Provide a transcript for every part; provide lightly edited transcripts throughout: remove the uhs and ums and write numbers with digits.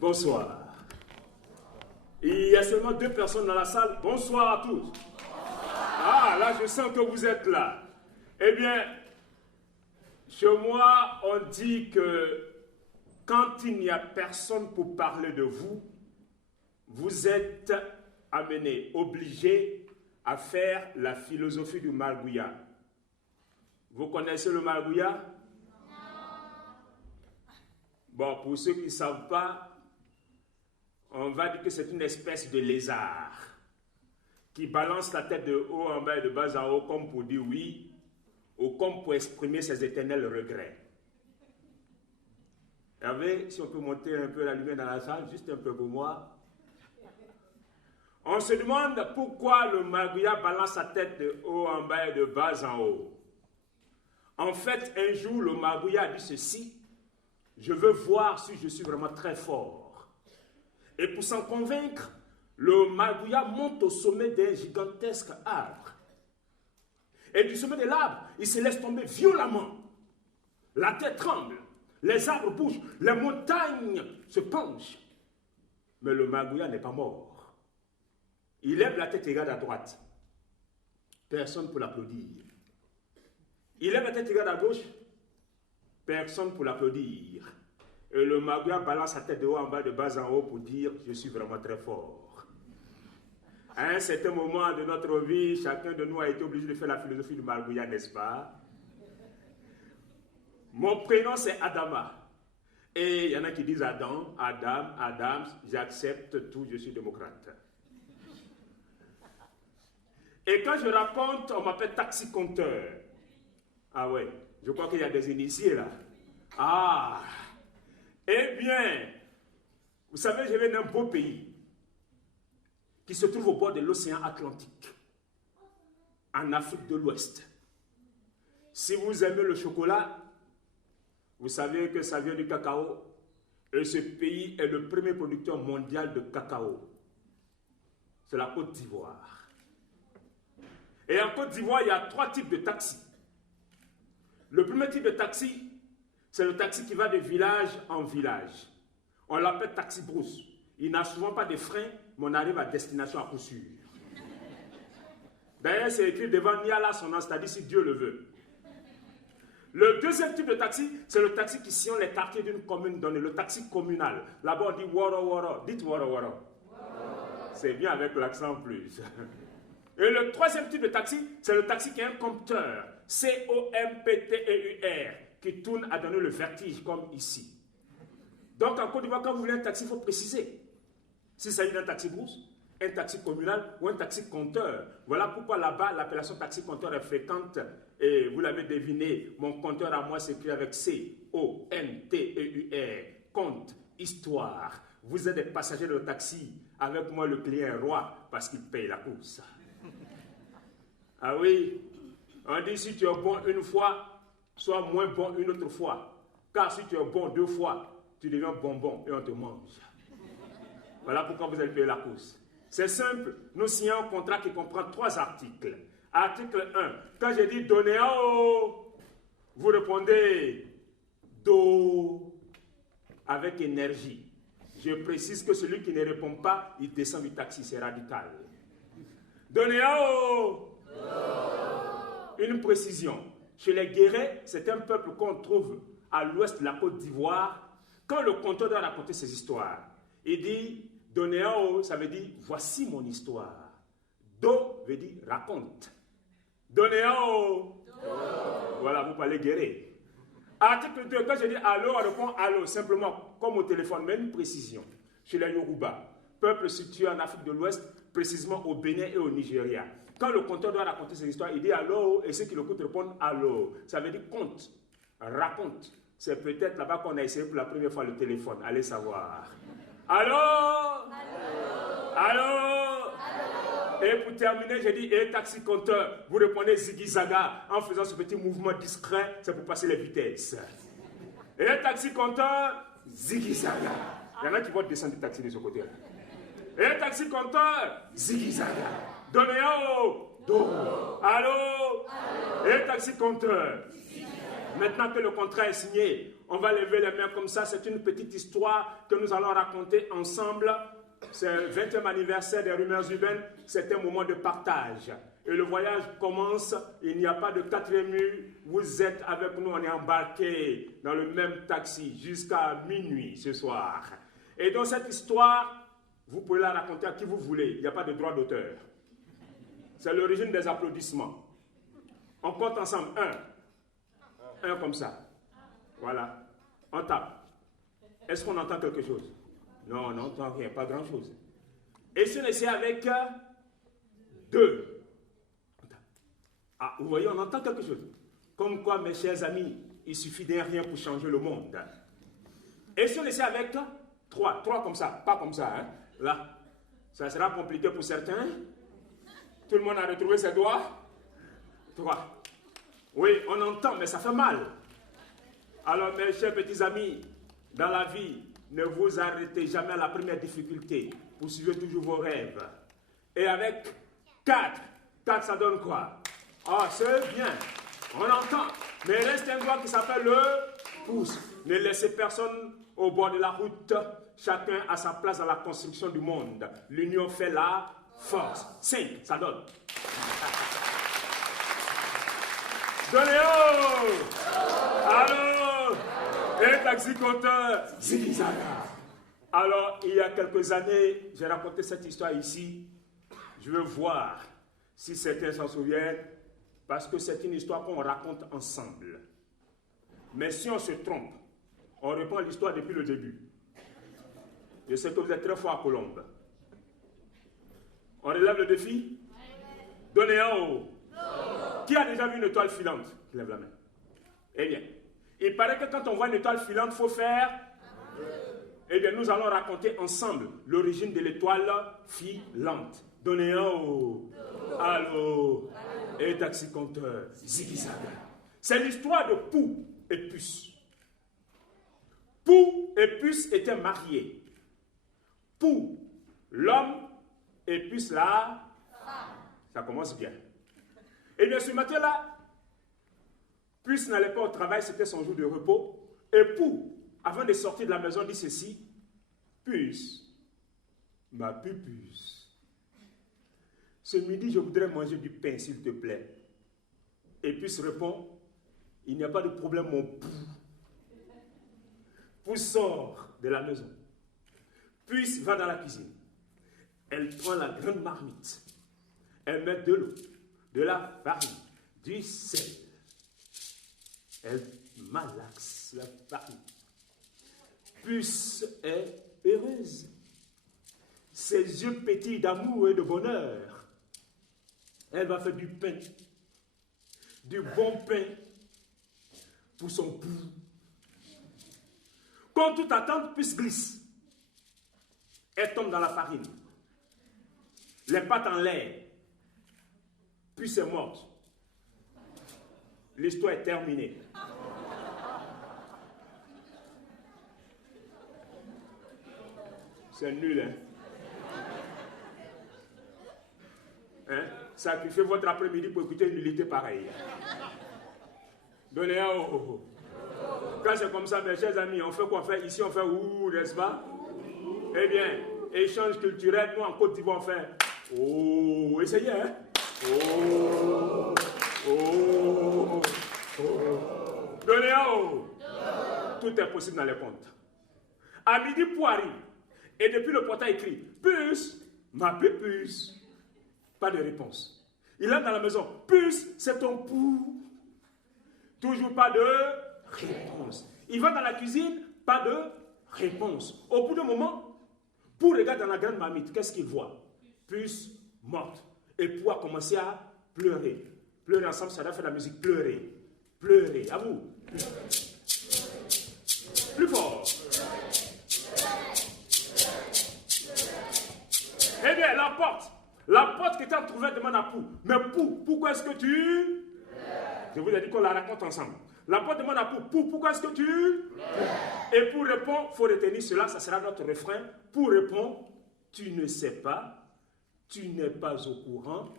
Bonsoir. Il y a seulement 2 personnes dans la salle. Bonsoir à tous. Ah, là, je sens que vous êtes là. Eh bien, chez moi, on dit que quand il n'y a personne pour parler de vous, vous êtes amené, obligé à faire la philosophie du Margouillat. Vous connaissez le Margouillat? Bon, pour ceux qui ne savent pas, on va dire que c'est une espèce de lézard qui balance la tête de haut en bas et de bas en haut comme pour dire oui ou comme pour exprimer ses éternels regrets. Hervé, si on peut monter un peu la lumière dans la salle, juste un peu pour moi. On se demande pourquoi le Margouillat balance sa tête de haut en bas et de bas en haut. En fait, un jour, le Margouillat a dit ceci: je veux voir si je suis vraiment très fort. Et pour s'en convaincre, le Margouillat monte au sommet d'un gigantesque arbre. Et du sommet de l'arbre, il se laisse tomber violemment. La terre tremble, les arbres bougent, les montagnes se penchent. Mais le Margouillat n'est pas mort. Il lève la tête et regarde à droite. Personne pour l'applaudir. Il lève la tête et regarde à gauche. Personne pour l'applaudir. Et le Margouillat balance sa tête de haut en bas, de bas en haut pour dire « je suis vraiment très fort ». À un certain moment de notre vie, chacun de nous a été obligé de faire la philosophie du Margouillat, n'est-ce pas? Mon prénom c'est Adama. Et il y en a qui disent Adam, Adams, j'accepte tout, je suis démocrate. Et quand je raconte, on m'appelle taxi-compteur. Ah ouais, je crois qu'il y a des initiés là. Ah, eh bien, vous savez, je viens d'un beau pays qui se trouve au bord de l'océan Atlantique, en Afrique de l'Ouest. Si vous aimez le chocolat, vous savez que ça vient du cacao, et ce pays est le premier producteur mondial de cacao. C'est la Côte d'Ivoire. Et en Côte d'Ivoire, il y a 3 types de taxis. Le premier type de taxi, c'est le taxi qui va de village en village. On l'appelle taxi brousse. Il n'a souvent pas de frein, mais on arrive à destination à coup sûr. D'ailleurs, c'est écrit devant Niala son nom, c'est-à-dire si Dieu le veut. Le deuxième type de taxi, c'est le taxi qui sillonne les quartiers d'une commune donnée, le taxi communal. Là-bas, on dit woro woro. Dites woro woro. C'est bien avec l'accent en plus. Et le troisième type de taxi, c'est le taxi qui a un compteur, C-O-M-P-T-E-U-R, qui tourne à donner le vertige, comme ici. Donc, en Côte d'Ivoire, quand vous voulez un taxi, il faut préciser s'il s'agit d'un taxi brousse, un taxi communal ou un taxi compteur. Voilà pourquoi là-bas, l'appellation taxi compteur est fréquente. Et vous l'avez deviné, mon compteur à moi s'écrit avec C-O-N-T-E-U-R, compte, histoire. Vous êtes des passagers de taxi, avec moi le client est roi, parce qu'il paye la course. Ah oui, on dit si tu es bon une fois, sois moins bon une autre fois. Car si tu es bon 2 fois, tu deviens bonbon et on te mange. Voilà pourquoi vous allez payer la course. C'est simple, nous signons un contrat qui comprend 3 articles. Article 1, quand je dis donnez haut, vous répondez do avec énergie. Je précise que celui qui ne répond pas, il descend du taxi, c'est radical. Donnez haut. Une précision. Chez les Guérets, c'est un peuple qu'on trouve à l'ouest de la Côte d'Ivoire. Quand le conteur doit raconter ses histoires, il dit Donéao, ça veut dire voici mon histoire. Do veut dire raconte. Donéao. Voilà, vous parlez Guéré. Article 2, quand je dis allô, on répond allô, simplement comme au téléphone, mais une précision. Chez les Yoruba, peuple situé en Afrique de l'Ouest, précisément au Bénin et au Nigeria. Quand le conteur doit raconter ses histoires, il dit allô, et ceux qui l'écoutent répondent allô. Ça veut dire conte, raconte. C'est peut-être là-bas qu'on a essayé pour la première fois le téléphone. Allez savoir. Allô? Allô? Et pour terminer, j'ai dit, taxi compteur, vous répondez ziggy zaga en faisant ce petit mouvement discret, c'est pour passer les vitesses. Et taxi compteur, ziggy zaga. Il y en a qui vont descendre du taxi de ce côté-là. Et taxi compteur, ziggy zaga. Donnez haut, do. Allô? Et taxi compteur. Maintenant que le contrat est signé, on va lever les mains comme ça. C'est une petite histoire que nous allons raconter ensemble. C'est le 20e anniversaire des Rumeurs Urbaines. C'est un moment de partage. Et le voyage commence. Il n'y a pas de quatrième mur. Vous êtes avec nous. On est embarqués dans le même taxi jusqu'à minuit ce soir. Et dans cette histoire, vous pouvez la raconter à qui vous voulez. Il n'y a pas de droit d'auteur. C'est l'origine des applaudissements. On compte ensemble. Un comme ça. Voilà. On tape. Est-ce qu'on entend quelque chose? Non, on n'entend rien, pas grand-chose. Et si on essaie avec 2. Ah, vous voyez, on entend quelque chose. Comme quoi, mes chers amis, il suffit d'un rien pour changer le monde. Et si on essaie avec 3 comme ça, pas comme ça, hein? Là, ça sera compliqué pour certains. Tout le monde a retrouvé ses doigts. 3. Oui, on entend, mais ça fait mal. Alors, mes chers petits amis, dans la vie, ne vous arrêtez jamais à la première difficulté. Poursuivez toujours vos rêves. Et avec 4, ça donne quoi? Ah, c'est bien. On entend. Mais il reste un doigt qui s'appelle le pouce. Ne laissez personne au bord de la route. Chacun a sa place dans la construction du monde. L'union fait la force. 5, ça donne. Donnez-oh! Allô? Et taxi-compteur, Ziggy-Zaga. Alors, il y a quelques années, j'ai raconté cette histoire ici. Je veux voir si certains s'en souviennent, parce que c'est une histoire qu'on raconte ensemble. Mais si on se trompe, on reprend l'histoire depuis le début. Je sais que vous êtes très fort à Colombe. On relève le défi? Donnez un haut. Qui a déjà vu une étoile filante? Lève la main. Eh bien, il paraît que quand on voit une étoile filante, il faut faire... Eh bien, nous allons raconter ensemble l'origine de l'étoile filante. Donnez un haut. Allô. Et taxi-compteur, Ziggy-Zaga. C'est l'histoire de Pou et Puce. Pou et Puce étaient mariés. Pou, l'homme, et Puce, la femme. Ça commence bien. Et bien, ce matin-là, Puce n'allait pas au travail, c'était son jour de repos. Et Pou, avant de sortir de la maison, dit ceci: Puce, ma pupuce, ce midi, je voudrais manger du pain, s'il te plaît. Et Puce répond: il n'y a pas de problème, mon Pou. Pou sort de la maison. Puce va dans la cuisine. Elle prend la grande marmite. Elle met de l'eau, de la farine, du sel. Elle malaxe la farine. Puce est heureuse. Ses yeux pétillent d'amour et de bonheur. Elle va faire du pain. Du bon pain pour son Pou. Quand toute attente, Puce glisse. Elle tombe dans la farine. Les pattes en l'air. Puce est morte. L'histoire est terminée. C'est nul, hein? Sacrifiez votre après-midi pour écouter une nullité pareille. Donnez un haut. Quand c'est comme ça, mes chers amis, on fait quoi? On fait ici, on fait ouh, n'est-ce pas? Eh bien, échange culturel, nous en Côte d'Ivoire, on fait oh, essayez, hein? Oh, oh, oh. Donnez un haut. Tout est possible dans les contes. À midi, Poiri. Et depuis le portail écrit: Puce, ma pupuce. Pas de réponse. Il entre dans la maison: Puce, c'est ton Pou. Toujours pas de réponse. Il va dans la cuisine, pas de réponse. Au bout d'un moment, Pou regarde dans la grande marmite. Qu'est-ce qu'il voit? Puce morte. Et Pou a commencé à pleurer. Pleurer ensemble, ça doit faire la musique. Pleurer. Pleurer. À vous. Plus fort. Eh bien, la porte qui était entrouverte demande à Pou: mais Pou, pourquoi est-ce que tu... Je vous ai dit qu'on la raconte ensemble. La porte demande à Pou, pourquoi est-ce que tu... Et Pou répond, il faut retenir cela, ça sera notre refrain. Pou répond: tu ne sais pas, tu n'es pas au courant,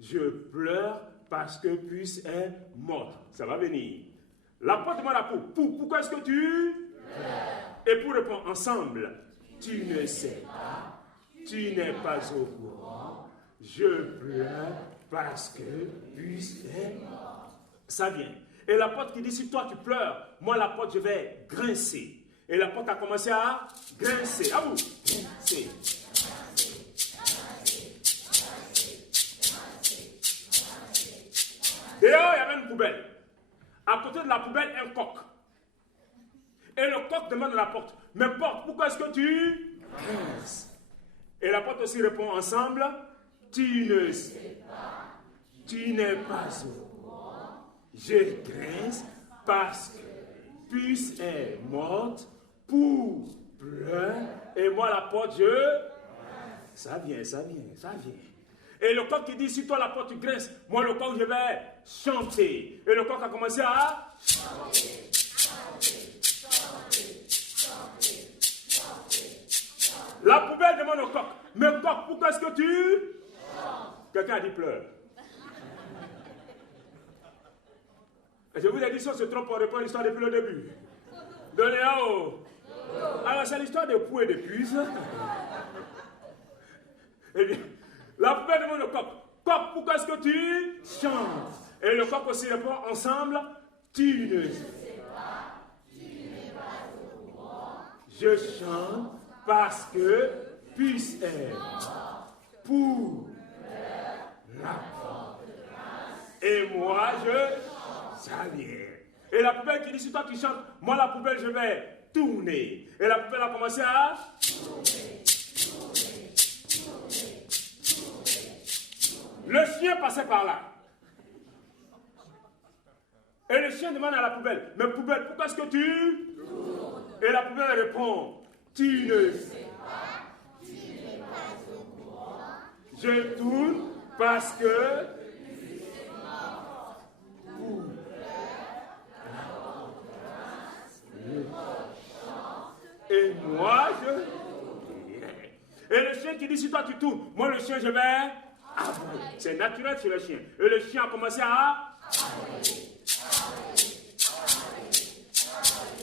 je pleure parce que Puce est morte. Ça va venir. La porte demande à Pou, pourquoi est-ce que tu pleures? Et Pou répond ensemble, tu ne sais pas, tu n'es pas au courant, je pleure parce que Puce est mort. Ça vient. Et la porte qui dit, si toi tu pleures, moi la porte je vais grincer. Et la porte a commencé à grincer. À vous. Grincer. Dehors, il y avait une poubelle. À côté de la poubelle, un coq. Et le coq demande à la porte, mais porte, pourquoi est-ce que tu grinces? Et la porte aussi répond ensemble, tu ne sais pas, tu n'es pas au courant, je grince parce que Puce est morte, Pou pleure, et moi la porte, je... Ça vient. Et le coq qui dit, si toi la porte tu grinces, moi le coq je vais chanter. Et le coq a commencé à chanter. La poubelle demande au coq, mais coq, pourquoi est-ce que tu chantes? Quelqu'un a dit pleure. Et je vous ai dit, si on se trompe, on répond l'histoire depuis le début. Donnez à haut. Alors c'est l'histoire de Pou et de Puce. Eh bien, la poubelle demande au coq, coq, pourquoi est-ce que tu chantes? Et le coq aussi répond ensemble, tu ne sais pas, tu n'es pas au courant, je chante parce que Puce est mort, Pou la porte et moi je j'allais. Et la poubelle qui dit, si toi tu chantes, moi la poubelle je vais tourner. Et la poubelle a commencé à tourner. Le chien passait par là. Et le chien demande à la poubelle, mais poubelle, pourquoi est-ce que tu tournes? Et la poubelle répond, tu ne sais pas, tu n'es pas au courant. Je tourne parce que et moi je... Et le chien qui dit, si toi tu tournes, moi le chien je vais... C'est naturel chez le chien. Et le chien a commencé à...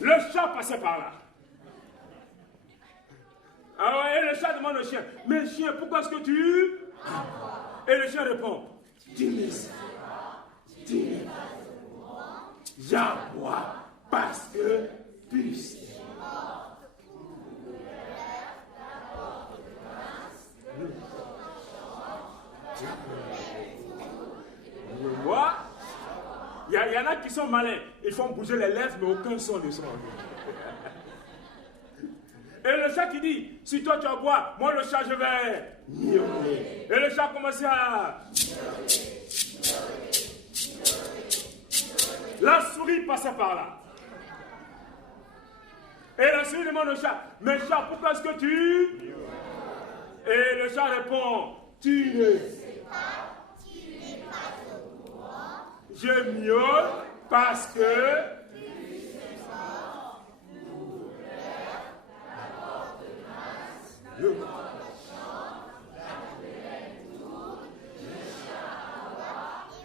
Le chat passait par là. Ah ouais, et le chat demande au chien, mais chien, pourquoi est-ce que tu... Et le chien répond, tu ne sais pas, tu n'es pas au courant, j'aboie parce que Puce est mort. Moi, il y en a qui sont malins, ils font bouger les lèvres, mais aucun son ne sort. Et le chat qui dit, si toi tu aboies, moi le chat je vais miauler. Et le chat a commencé à la souris passait par là. Et la souris demande au chat, mais chat, pourquoi est-ce que tu... Et le chat répond, tu ne sais pas, tu n'es pas au courant. Je miaule parce que...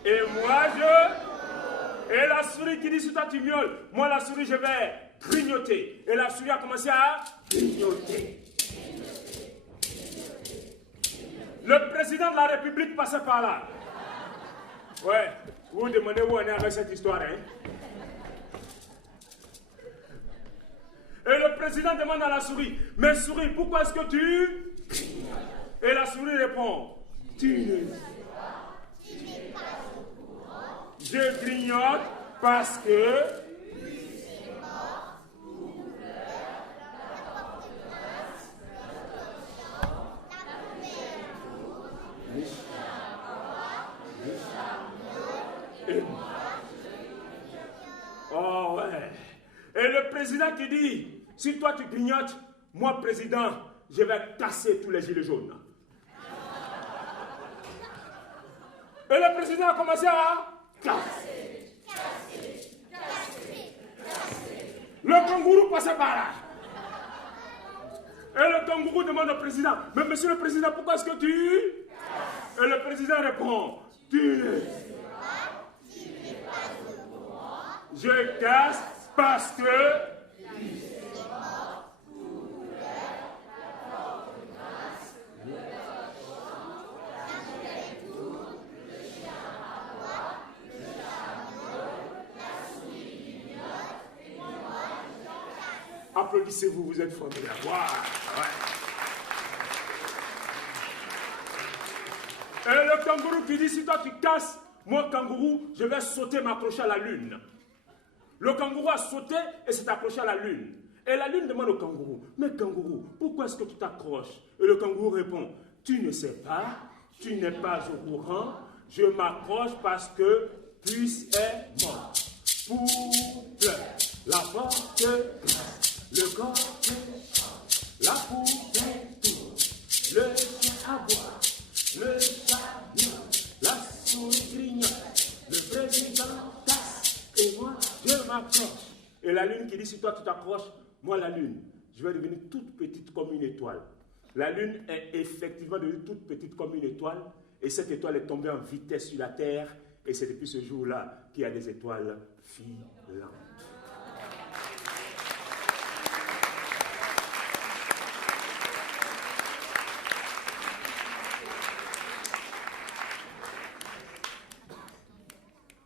Et moi je... Et la souris qui dit, si toi tu miaules, moi la souris je vais grignoter. Et la souris a commencé à grignoter. Le président de la République passait par là. Ouais, vous vous demandez où on est avec cette histoire, hein? Et le président demande à la souris, mais souris, pourquoi est-ce que tu... Et la souris répond, tu ne sais pas, tu n'es pas au courant. Je grignote parce que... Oh ouais. Et le président qui dit, si toi tu grignotes, moi président, je vais casser tous les gilets jaunes. Et le président a commencé à casser. Le kangourou passait par là. Et le kangourou demande au président, mais monsieur le président, pourquoi est-ce que tu... Et le président répond, tu ne sais pas, tu n'es pas au courant. Je casse parce que... Applaudissez-vous, vous êtes formidables. Wow, ouais. Et le kangourou qui dit, si toi tu casses, moi kangourou, je vais sauter, m'accrocher à la lune. Le kangourou a sauté et s'est accroché à la lune. Et la lune demande au kangourou, mais kangourou, pourquoi est-ce que tu t'accroches? Et le kangourou répond, tu ne sais pas, tu n'es pas au courant, je m'accroche parce que Puce est mort. Pouple, la porte glace, le corps la poupée tourne, le chien aboie, le chat miaule, la souris grignote, le président tasse, et moi je m'accroche. Et la lune qui dit, si toi tu t'accroches, moi la lune, je vais devenir toute petite comme une étoile. La lune est effectivement devenue toute petite comme une étoile, et cette étoile est tombée en vitesse sur la Terre, et c'est depuis ce jour-là qu'il y a des étoiles filantes.